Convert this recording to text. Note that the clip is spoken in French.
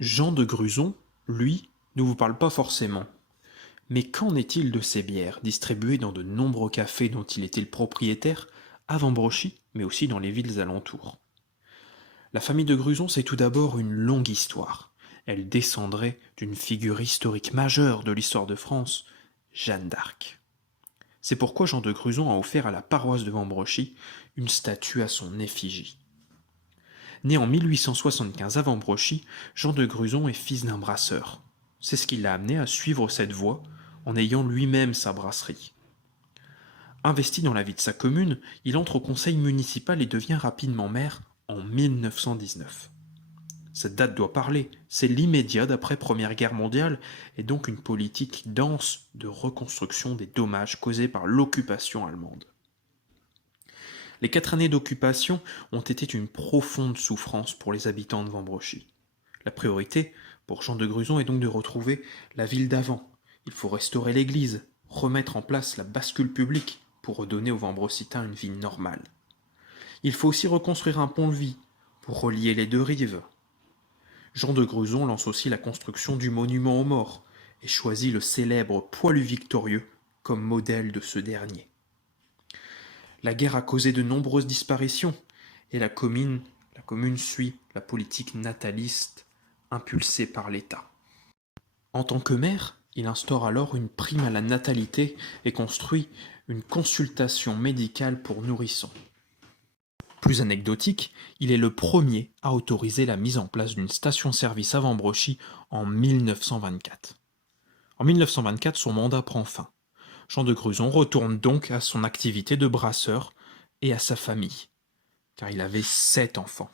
Jean de Gruson, lui, ne vous parle pas forcément. Mais qu'en est-il de ces bières, distribuées dans de nombreux cafés dont il était le propriétaire, à Vambrochy, mais aussi dans les villes alentours? La famille de Gruson, c'est tout d'abord une longue histoire. Elle descendrait d'une figure historique majeure de l'histoire de France, Jeanne d'Arc. C'est pourquoi Jean de Gruson a offert à la paroisse de Vambrochy une statue à son effigie. Né en 1875 à Vambrochy, Jean de Gruson est fils d'un brasseur. C'est ce qui l'a amené à suivre cette voie en ayant lui-même sa brasserie. Investi dans la vie de sa commune, il entre au conseil municipal et devient rapidement maire en 1919. Cette date doit parler, c'est l'immédiat d'après Première Guerre mondiale et donc une politique dense de reconstruction des dommages causés par l'occupation allemande. Les 4 années d'occupation ont été une profonde souffrance pour les habitants de Vambrochy. La priorité pour Jean de Gruson est donc de retrouver la ville d'avant. Il faut restaurer l'église, remettre en place la bascule publique pour redonner aux Vambrocitains une vie normale. Il faut aussi reconstruire un pont-levis pour relier les deux rives. Jean de Gruson lance aussi la construction du monument aux morts et choisit le célèbre poilu victorieux comme modèle de ce dernier. La guerre a causé de nombreuses disparitions et la commune suit la politique nataliste impulsée par l'État. En tant que maire, il instaure alors une prime à la natalité et construit une consultation médicale pour nourrissons. Plus anecdotique, il est le premier à autoriser la mise en place d'une station-service à Vambrochy en 1924. En 1924, son mandat prend fin. Jean de Gruson retourne donc à son activité de brasseur et à sa famille, car il avait 7 enfants.